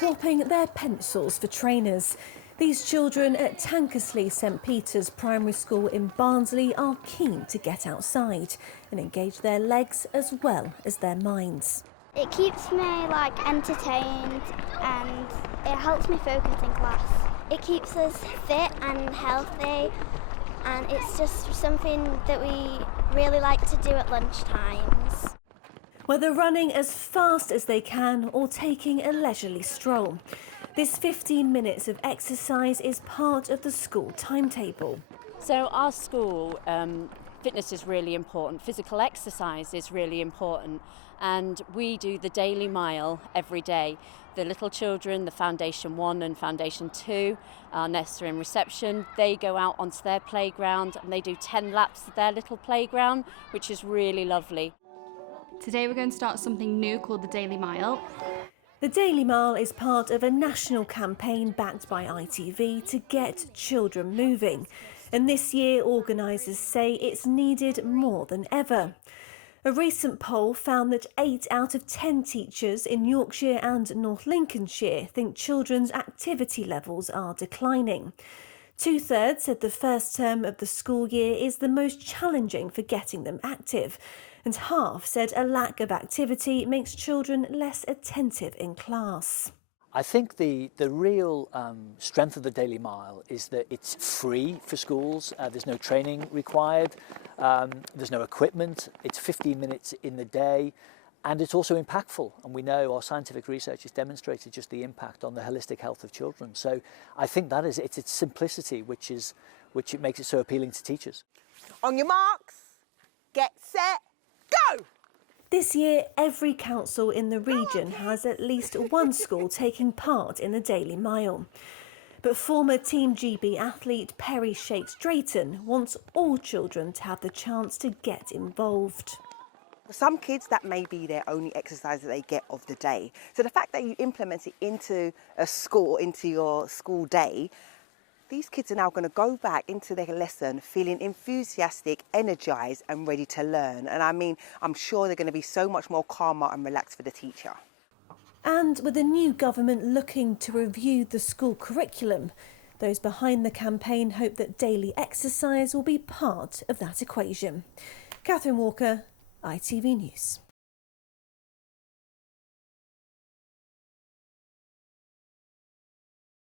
swapping their pencils for trainers. These children at Tankersley St Peter's Primary School in Barnsley are keen to get outside and engage their legs as well as their minds. It keeps me entertained and it helps me focus in class. It keeps us fit and healthy, and it's just something that we really like to do at lunchtimes. Whether running as fast as they can or taking a leisurely stroll, this 15 minutes of exercise is part of the school timetable. So our school, fitness is really important, physical exercise is really important, and we do the daily mile every day. The little children, the Foundation 1 and Foundation 2, our nursery and reception, they go out onto their playground and they do 10 laps of their little playground, which is really lovely. Today we're going to start something new called the Daily Mile. The Daily Mile is part of a national campaign backed by ITV to get children moving. And this year, organisers say it's needed more than ever. A recent poll found that 8 out of 10 teachers in Yorkshire and North Lincolnshire think children's activity levels are declining. 2/3 said the first term of the school year is the most challenging for getting them active, and half said a lack of activity makes children less attentive in class. I think the real strength of the Daily Mile is that it's free for schools. There's no training required. There's no equipment. It's 15 minutes in the day, and it's also impactful. And we know our scientific research has demonstrated just the impact on the holistic health of children. So I think that is it's its simplicity which it makes it so appealing to teachers. On your marks, get set, go! This year, every council in the region has at least one school taking part in the Daily Mile. But former Team GB athlete Perri Shakes-Drayton wants all children to have the chance to get involved. For some kids, that may be their only exercise that they get of the day. So the fact that you implement it into a school, into your school day, these kids are now going to go back into their lesson feeling enthusiastic, energised and ready to learn. And I mean, I'm sure they're going to be so much more calmer and relaxed for the teacher. And with the new government looking to review the school curriculum, those behind the campaign hope that daily exercise will be part of that equation. Catherine Walker, ITV News.